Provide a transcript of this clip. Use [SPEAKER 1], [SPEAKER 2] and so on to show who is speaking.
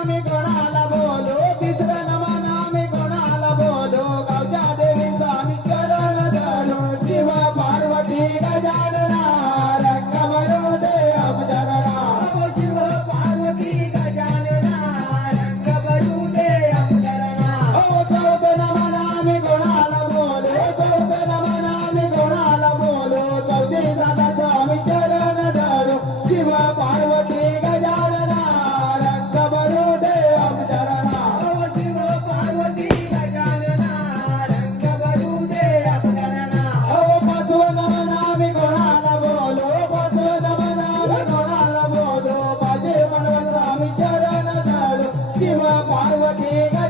[SPEAKER 1] आम्ही कोणाला Amiga.